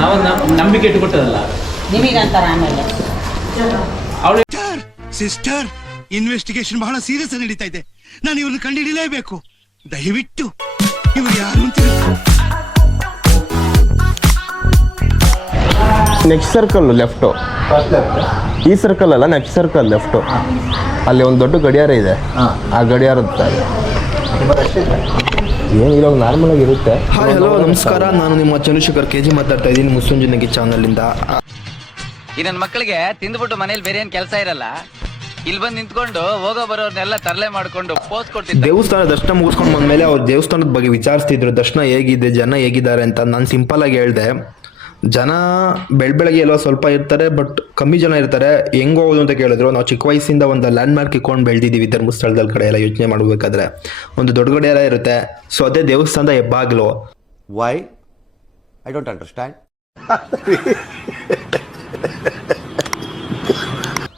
ನಾವು ನಂಬಿಕೆ ಇಟ್ಟುಕೊಟ್ಟದಲ್ಲ ನಿಮಗಂತಾರ ಆಮೇಲೆ ಅವಳು ಸಿಸ್ಟರ್ ಸಿಸ್ಟರ್ ಇನ್ವೆಸ್ಟಿಗೇಷನ್ ಬಹಳ ಸೀರಿಯಸ್ ಆಗಿ ನಡೀತಾ ಇದೆ. ನಾನು ಇವ್ರನ್ನ ಕಂಡುಹಿಡಿಯಲೇಬೇಕು ದಯವಿಟ್ಟು. ಇವ್ರು ಯಾರು ಅಂತ ನೆಕ್ಸ್ಟ್ ಸರ್ಕಲ್ ಲೆಫ್ಟು ಈ ಸರ್ಕಲ್ ಅಲ್ಲ ನೆಕ್ಸ್ಟ್ ಸರ್ಕಲ್ ಲೆಫ್ಟು ಅಲ್ಲಿ ಒಂದು ದೊಡ್ಡ ಗಡಿಯಾರ ಇದೆ. ಆ ಗಡಿಯಾರದ ಏನಿಲ್ಲ ನಾರ್ಮಲ್ ಆಗಿ ಇರುತ್ತೆ. ಹಾಯ್ ಹಲೋ ನಮಸ್ಕಾರ. ನಾನು ನಿಮ್ಮ ಚಂದ್ರಶೇಖರ್ ಕೆ ಜಿ ಮಾತಾಡ್ತಾ ಇದ್ದೀನಿ ಮುಸ್ಸಂಜನಗಿ ಚಾನಲಿಂದ ಈ ನನ್ನ ಮಕ್ಕಳಿಗೆ ತಿಂದ್ಬಿಟ್ಟು ಮನೇಲಿ ಬೇರೆ ಏನು ಕೆಲಸ ಇರಲ್ಲ? ಇಲ್ಲಿ ಬಂದು ನಿಂತ್ಕೊಂಡು ಹೋಗೋ ಬರೋರ್ನೆಲ್ಲ ತರಲೆ ಮಾಡ್ಕೊಂಡು ಪೋಸ್ ಕೊಡ್ತಿದ್ದೆ. ದೇವಸ್ಥಾನ ದರ್ಶನ ಮುಗಿಸ್ಕೊಂಡು ಬಂದ್ಮೇಲೆ ಅವ್ರು ದೇವಸ್ಥಾನದ ಬಗ್ಗೆ ವಿಚಾರಿಸ್ತಿದ್ರು. ದರ್ಶನ ಹೇಗಿದೆ ಜನ ಹೇಗಿದ್ದಾರೆ ಅಂತ ನಾನು ಸಿಂಪಲ್ ಆಗಿ ಹೇಳ್ದೆ. ಜನ ಬೆಳ್ ಬೆಳಗ್ಗೆ ಎಲ್ಲೋ ಸ್ವಲ್ಪ ಇರ್ತಾರೆ ಬಟ್ ಕಮ್ಮಿ ಜನ ಇರ್ತಾರೆ. ಹೆಂಗ್ ಹೋಗೋದು ಅಂತ ಕೇಳಿದ್ರು. ನಾವು ಚಿಕ್ಕ ವಯಸ್ಸಿಂದ ಒಂದು ಲ್ಯಾಂಡ್ ಮಾರ್ಕ್ ಇಟ್ಕೊಂಡು ಬೆಳೆದಿದ್ದೀವಿ ಧರ್ಮಸ್ಥಳದ ಕಡೆ ಎಲ್ಲ ಯೋಚನೆ ಮಾಡಬೇಕಾದ್ರೆ. ಒಂದು ದೊಡ್ಡ ಕಡೆ ಎಲ್ಲ ಇರುತ್ತೆ. ಸೊ ಅದೇ ದೇವಸ್ಥಾನದ ಹೆಬ್ಬಾಗ್ಲು. Why I don't understand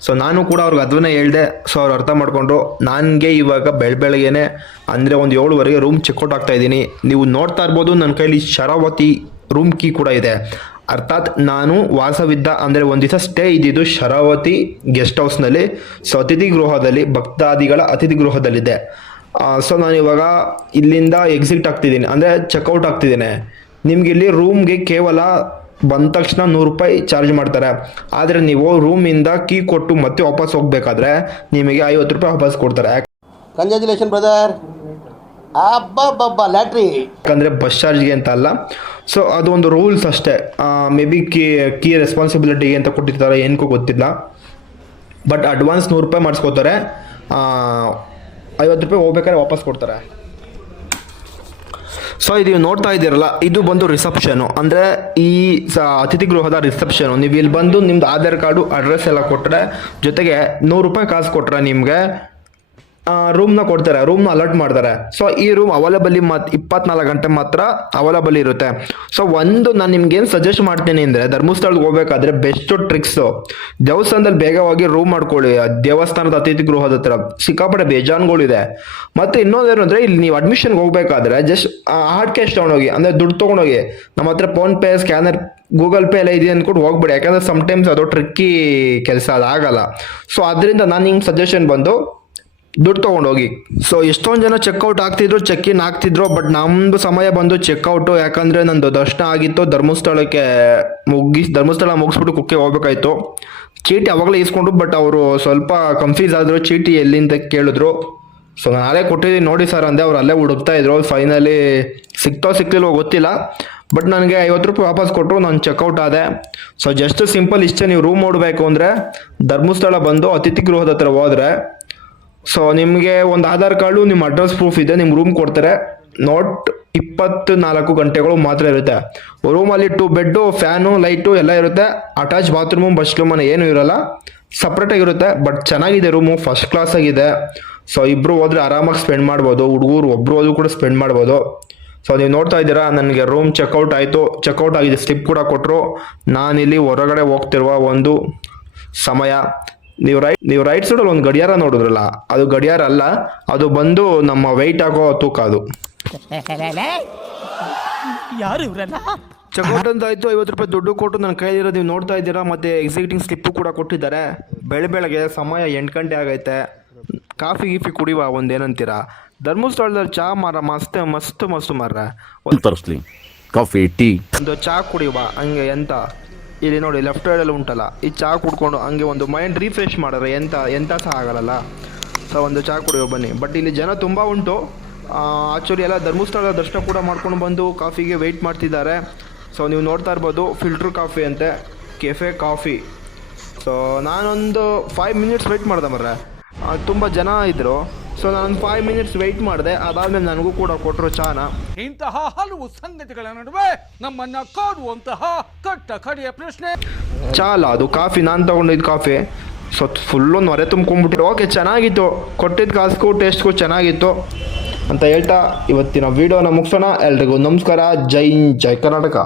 so ನಾನು ಕೂಡ ಅವ್ರಿಗೆ ಅದನ್ನೇ ಹೇಳ್ದೆ. ಸೊ ಅವ್ರು ಅರ್ಥ ಮಾಡಿಕೊಂಡ್ರು. ನನಗೆ ಇವಾಗ ಬೆಳ್ ಬೆಳಗ್ಗೆನೆ ಅಂದರೆ ಒಂದು ಏಳುವರೆಗೆ ರೂಮ್ ಚೆಕ್ಔಟ್ ಆಗ್ತಾ ಇದ್ದೀನಿ. ನೀವು ನೋಡ್ತಾ ಇರ್ಬೋದು ನನ್ನ ಕೈಲಿ ಶರಾವತಿ ರೂಮ್ ಕೀ ಕೂಡ ಇದೆ. ಅರ್ಥಾತ್ ನಾನು ವಾಸವಿದ್ದ ಅಂದರೆ ಒಂದು ದಿವಸ ಸ್ಟೇ ಇದ್ದಿದ್ದು ಶರಾವತಿ ಗೆಸ್ಟ್ ಹೌಸ್ನಲ್ಲಿ ಸೊ ಅತಿಥಿ ಗೃಹದಲ್ಲಿ, ಭಕ್ತಾದಿಗಳ ಅತಿಥಿ ಗೃಹದಲ್ಲಿದೆ ಸೊ ನಾನು ಇವಾಗ ಇಲ್ಲಿಂದ ಎಕ್ಸಿಟ್ ಆಗ್ತಿದ್ದೀನಿ, ಅಂದರೆ ಚೆಕ್ಔಟ್ ಆಗ್ತಿದ್ದೀನಿ. ನಿಮ್ಗೆ ಇಲ್ಲಿ ರೂಮ್ಗೆ ಕೇವಲ ಬಂದ ತಕ್ಷಣ ನೂರು ರೂಪಾಯಿ ಚಾರ್ಜ್ ಮಾಡ್ತಾರೆ. ಆದರೆ ನೀವು ರೂಮಿಂದ ಕೀ ಕೊಟ್ಟು ಮತ್ತೆ ವಾಪಸ್ ಹೋಗ್ಬೇಕಾದ್ರೆ ನಿಮಗೆ ಐವತ್ತು ರೂಪಾಯಿ ವಾಪಸ್ ಕೊಡ್ತಾರೆ. Congratulation brother. ಅಬ್ಬಬ್ಬಬ್ಬ, ಲ್ಯಾಟ್ರಿ. ಯಾಕಂದರೆ ಬಸ್ ಚಾರ್ಜ್ಗೆ ಅಂತ ಅಲ್ಲ. ಸೊ ಅದು ಒಂದು ರೂಲ್ಸ್ ಅಷ್ಟೇ. ಮೇ ಬಿ ಕೀ ಕೀ ರೆಸ್ಪಾನ್ಸಿಬಿಲಿಟಿಗೆ ಅಂತ ಕೊಟ್ಟಿರ್ತಾರೆ, ಏನಕ್ಕೂ ಗೊತ್ತಿಲ್ಲ. ಬಟ್ ಅಡ್ವಾನ್ಸ್ ನೂರು ರೂಪಾಯಿ ಮಾಡಿಸ್ಕೋತಾರೆ. ಐವತ್ತು ರೂಪಾಯಿ ಹೋಗ್ಬೇಕಾದ್ರೆ ವಾಪಸ್ ಕೊಡ್ತಾರೆ. ಸೊ ಇದು ನೋಡ್ತಾ ಇದ್ದೀರಲ್ಲ, ಇದು ಬಂದು ರಿಸೆಪ್ಷನು ಅಂದರೆ ಈ ಸ, ಅತಿಥಿ ಗೃಹದ ರಿಸೆಪ್ಷನು ನೀವು ಇಲ್ಲಿ ಬಂದು ನಿಮ್ದು ಆಧಾರ್ ಕಾರ್ಡು ಅಡ್ರೆಸ್ ಎಲ್ಲ ಕೊಟ್ಟರೆ ಜೊತೆಗೆ ನೂರು ರೂಪಾಯಿ ಕಾಸು ಕೊಟ್ಟರೆ ನಿಮಗೆ ರೂಮ್ನ ಕೊಡ್ತಾರೆ ನ ಅಲರ್ಟ್ ಮಾಡ್ತಾರೆ. ಸೊ ಈ ರೂಮ್ ಅವೈಲಬಲಿ ಮಾತ್ ಇಪ್ಪತ್ನಾಲ್ಕು ಗಂಟೆ ಮಾತ್ರ ಅವೈಲಬಲ್ ಇರುತ್ತೆ. ಸೊ ಒಂದು ನಾನು ನಿಮ್ಗೆ ಏನು ಸಜೆಸ್ಟ್ ಮಾಡ್ತೀನಿ ಅಂದರೆ, ಧರ್ಮಸ್ಥಳಕ್ಕೆ ಹೋಗ್ಬೇಕಾದ್ರೆ ಬೆಸ್ಟ್ ಟ್ರಿಕ್ಸು ದೇವಸ್ಥಾನದಲ್ಲಿ ಬೇಗವಾಗಿ ರೂಮ್ ಮಾಡ್ಕೊಳ್ಳಿ. ದೇವಸ್ಥಾನದ ಅತಿಥಿ ಗೃಹದ ಹತ್ರ. ಸಿಕ್ಕಾಪಟ್ಟೆ ಬೇಜಾನ್ಗಳಿದೆ. ಮತ್ತು ಇನ್ನೊಂದೇನು ಅಂದರೆ, ಇಲ್ಲಿ ನೀವು ಅಡ್ಮಿಷನ್ಗೆ ಹೋಗ್ಬೇಕಾದ್ರೆ ಜಸ್ಟ್ ಹಾರ್ಡ್ ಕ್ಯಾಶ್ ತೊಗೊಂಡೋಗಿ, ಅಂದರೆ ದುಡ್ಡು ತಗೊಂಡೋಗಿ, ನಮ್ಮ ಹತ್ರ ಫೋನ್ಪೇ ಸ್ಕ್ಯಾನರ್ ಗೂಗಲ್ ಪೇ ಎಲ್ಲ ಇದೆ ಅಂದ್ಕೊಂಡು ಹೋಗ್ಬೇಡಿ. ಯಾಕಂದರೆ ಸಮ್ಟೈಮ್ಸ್ ಅದು ಟ್ರಿಕ್ಕಿ ಕೆಲಸ ಅದಾಗಲ್ಲ ಸೊ ಅದರಿಂದ ನಾನು ನಿಮ್ಗೆ ಸಜೆಷನ್ ಬಂದು ದುಡ್ಡು ತೊಗೊಂಡೋಗಿ. ಸೊ ಎಷ್ಟೊಂದು ಜನ ಚೆಕ್ಔಟ್ ಆಗ್ತಿದ್ರು ಚೆಕ್ ಇನ್ ಆಗ್ತಿದ್ರು ಬಟ್ ನಮ್ಮದು ಸಮಯ ಬಂದು ಚೆಕ್ಔಟು ಯಾಕಂದರೆ ನಂದು ದರ್ಶನ ಆಗಿತ್ತು, ಧರ್ಮಸ್ಥಳಕ್ಕೆ ಮುಗಿಸ್, ಧರ್ಮಸ್ಥಳ ಮುಗಿಸ್ಬಿಟ್ಟು ಕುಕ್ಕೆ ಹೋಗ್ಬೇಕಾಯ್ತು. ಚೀಟಿ ಅವಾಗಲೇ ಇಸ್ಕೊಂಡು ಬಟ್ ಅವರು ಸ್ವಲ್ಪ ಕನ್ಫ್ಯೂಸ್ ಆದರು, ಚೀಟಿ ಎಲ್ಲಿಂದ ಕೇಳಿದ್ರು. ಸೊ ಅಲ್ಲೇ ಕೊಟ್ಟಿದ್ದೀನಿ, ನೋಡಿ ಸರ್ ಅಂದೆ, ಅವ್ರು ಅಲ್ಲೇ ಹುಡುಕ್ತಾ ಇದ್ರು ಫೈನಲಿ ಸಿಕ್ತೋ ಸಿಕ್ತಿಲ್ವೋ ಗೊತ್ತಿಲ್ಲ. ಬಟ್ ನನಗೆ ಐವತ್ತು ರೂಪಾಯಿ ವಾಪಸ್ ಕೊಟ್ಟರು ನಾನು ಚೆಕ್ಔಟ್ ಆದೆ. ಸೊ ಜಸ್ಟ್ ಸಿಂಪಲ್ ಇಷ್ಟೇ, ನೀವು ರೂಮ್ ನೋಡಬೇಕು ಅಂದರೆ ಧರ್ಮಸ್ಥಳ ಬಂದು ಅತಿಥಿ ಗೃಹದ ಹತ್ರ ಹೋದರೆ ಸೊ ನಿಮಗೆ ಒಂದು ಆಧಾರ್ ಕಾರ್ಡು ನಿಮ್ಮ ಅಡ್ರೆಸ್ ಪ್ರೂಫ್ ಇದೆ ನಿಮ್ಮ ರೂಮ್ ಕೊಡ್ತಾರೆ. ನೋಟ್ ಇಪ್ಪತ್ತು ನಾಲ್ಕು ಗಂಟೆಗಳು ಮಾತ್ರ ಇರುತ್ತೆ. ರೂಮಲ್ಲಿ ಟು ಬೆಡ್ಡು ಫ್ಯಾನು ಲೈಟು ಎಲ್ಲ ಇರುತ್ತೆ. ಅಟ್ಯಾಚ್ ಬಾತ್ರೂಮು ಏನು ಏನೂ ಇರೋಲ್ಲ. ಸಪ್ರೇಟಾಗಿರುತ್ತೆ ಬಟ್ ಚೆನ್ನಾಗಿದೆ ರೂಮು ಫಸ್ಟ್ ಕ್ಲಾಸ್ ಆಗಿದೆ. ಸೊ ಇಬ್ಬರು ಹೋದ್ರೆ ಆರಾಮಾಗಿ ಸ್ಪೆಂಡ್ ಮಾಡ್ಬೋದು. ಹುಡುಗರು ಒಬ್ಬರು ಹೋದ್ರು ಕೂಡ ಸ್ಪೆಂಡ್ ಮಾಡ್ಬೋದು. ಸೊ ನೀವು ನೋಡ್ತಾ ಇದ್ದೀರಾ, ನನಗೆ ರೂಮ್ ಚೆಕ್ಔಟ್ ಆಯಿತು. ಚೆಕ್ಔಟ್ ಆಗಿದೆ ಸ್ಲಿಪ್ ಕೂಡ ಕೊಟ್ಟರು ನಾನಿಲ್ಲಿ ಹೊರಗಡೆ ಹೋಗ್ತಿರುವ ಒಂದು ಸಮಯ. ನೀವು ರೈಟ್ ನೀವು ರೈಟ್ ಸೈಡಲ್ಲಿ ಒಂದು ಗಡಿಯಾರ ನೋಡಿದ್ರಲ್ಲ ಅದು ಗಡಿಯಾರ ಅಲ್ಲ ಅದು ಬಂದು ನಮ್ಮ ವೆಯ್ಟ್ ಆಗೋ ತೂಕ ಅದು. ಯಾರು ಇವರೆಲ್ಲ ಚೆಕ್ಔಟ್ ಅಂತ ಆಯ್ತು ಐವತ್ತು ರೂಪಾಯಿ ದುಡ್ಡು ಕೊಟ್ಟು ನನ್ನ ಕೈಲಿರೋ ನೀವು ನೋಡ್ತಾ ಇದ್ದೀರಾ ಮತ್ತೆ ಎಕ್ಸಿಕ್ಯೂಟಿಂಗ್ ಸ್ಲಿಪ್ಪು ಕೂಡ ಕೊಟ್ಟಿದ್ದಾರೆ. ಬೆಳೆ ಬೆಳಗ್ಗೆ ಸಮಯ ಎಂಟು ಗಂಟೆ ಆಗೈತೆ. ಕಾಫಿ ಗೀಫಿ ಕುಡಿಯುವ ಒಂದೇನಂತೀರಾ ಧರ್ಮಸ್ಥಳದ ಧರ್ಮಸ್ಥಳದಲ್ಲಿ ಚಹಾ ಮಾರ ಮಸ್ತ್ ಮಸ್ತ್ ಮಸ್ತ್ ಮಾರ್ರೆ. ತರಿಸ್ಲಿ. Coffee tea. ಒಂದು ಚಹಾ ಕುಡಿಯುವ ಹಂಗೆ ಎಂತ? ಇಲ್ಲಿ ನೋಡಿ ಲೆಫ್ಟ್ ಸೈಡಲ್ಲಿ ಉಂಟಲ್ಲ. ಈ ಚಹಾ ಕುಡ್ಕೊಂಡು ಹಂಗೆ ಒಂದು ಮೈಂಡ್ ರಿಫ್ರೆಶ್ ಮಾಡಿದ್ರೆ ಎಂಥ ಎಂಥ ಸಹ ಆಗಲ್ಲ ಸೊ ಒಂದು ಚಹಾ ಕುಡಿಯೋ, ಬನ್ನಿ. ಬಟ್ ಇಲ್ಲಿ ಜನ ತುಂಬ ಉಂಟು. ಆ್ಯಕ್ಚುಲಿ ಎಲ್ಲ ಧರ್ಮಸ್ಥಳದ ದರ್ಶನ ಕೂಡ ಮಾಡ್ಕೊಂಡು ಬಂದು ಕಾಫಿಗೆ ವೆಯ್ಟ್ ಮಾಡ್ತಿದ್ದಾರೆ. ಸೊ ನೀವು ನೋಡ್ತಾ ಇರ್ಬೋದು ಫಿಲ್ಟ್ರ್ ಕಾಫಿ ಅಂತೆ ಕೆಫೆ ಕಾಫಿ ಸೊ ನಾನೊಂದು ಫೈವ್ ಮಿನಿಟ್ಸ್ ವೆಯ್ಟ್ ಮಾಡಿದೆ ಮರ್ರೆ. ತುಂಬ ಜನ ಇದ್ದರು ಸೊ ನಾನು ಫೈವ್ ಮಿನಿಟ್ಸ್ ವೆಯ್ಟ್ ಮಾಡಿದೆ. ಅದಾದಮೇಲೆ ನನಗೂ ಕೂಡ ಕೊಟ್ಟರು ಚಾನ. ಇಂತಹ ಹಲವು ಸಂಗತಿಗಳ ನಡುವೆ ನಮ್ಮನ್ನ ಕಾಡುವಂತಹ ಕಟ್ಟ ಕಡೆಯ ಪ್ರಶ್ನೆ. ಚಾಲ ಅದು ಕಾಫಿ. ನಾನು ತಗೊಂಡಿದ್ದು ಕಾಫಿ. ಸೊ ಫುಲ್ಲು ಹೊರೆ ತುಂಬ್ಕೊಂಡ್ಬಿಟ್ಟು ಓಕೆ ಚೆನ್ನಾಗಿತ್ತು. ಕೊಟ್ಟಿದ್ದ ಕಾಸ್ಗೂ ಟೇಸ್ಟ್ಗೂ ಚೆನ್ನಾಗಿತ್ತು. ಅಂತ ಹೇಳ್ತಾ ಇವತ್ತಿನ ವಿಡಿಯೋನ ಮುಗಿಸೋಣ. ಎಲ್ರಿಗೂ ನಮಸ್ಕಾರ. ಜೈ ಜೈ ಕರ್ನಾಟಕ.